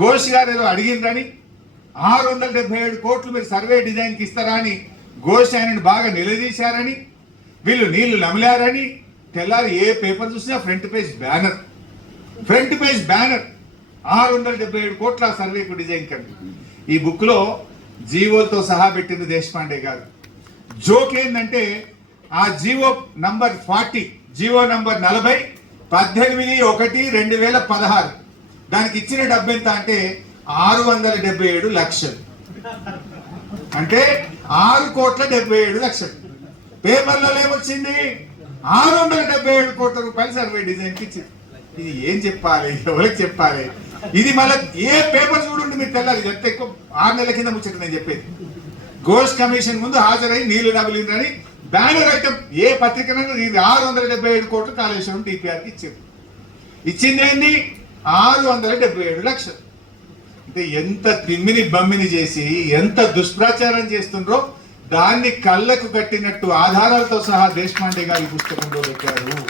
ఘోష్ గారు ఏదో అడిగిందని ఆరు వందల డెబ్బై ఏడు కోట్లు మీరు సర్వే డిజైన్కి ఇస్తారా అని ఘోష్ ఆయనను బాగా నిలదీశారని వీళ్ళు నీళ్ళు నమిలారని తెల్లారి ఏ పేపర్ చూసినా front page banner. Front page banner. ఆరు వందల డెబ్బై ఏడు కోట్ల సర్వేకు డిజైన్ కండి ఈ బుక్లో జీవోతో సహా పెట్టింది దేశపాండే గారు. జోక్ ఏంటంటే ఆ G O number forty G O number నలభై పద్దెనిమిది ఒకటి రెండు వేల పదహారు. దానికి ఇచ్చిన డబ్బు ఎంత అంటే ఆరు వందల డెబ్బై ఏడు లక్షలు. అంటే ఆరు కోట్ల డెబ్బై ఏడు లక్షలు. పేపర్లలో ఏమొచ్చింది ఆరు వందల డెబ్బై ఏడు కోట్ల రూపాయలు సర్వే డిజైన్కి ఇచ్చింది. ఇది ఏం చెప్పాలి? ఎవరికి చెప్పాలి? ఇది మళ్ళీ ఏ పేపర్ చూడండి మీరు తెల్లాలి ఎంత ఎక్కువ ఆరు నెలల కింద ముచ్చట నేను చెప్పేది. గోల్స్ కమిషన్ ముందు హాజరై నీళ్ళు అని బ్యానర్ ఐటమ్ ఏ పత్రికనైనా ఇది ఆరు వందల డెబ్బై ఏడు కోట్లు కాళేశ్వరం టీపీఆర్కి ఇచ్చింది. ఇచ్చింది ఏంటి ఆరు వందల డెబ్బై ఏడు లక్షలు. అంటే ఎంత తిమ్మిని బమ్మిని చేసి ఎంత దుష్ప్రచారం చేస్తుండ్రో దాన్ని కళ్ళకు కట్టినట్టు ఆధారాలతో సహా దేశపాండే గారి పుస్తకంలో పెట్టారు.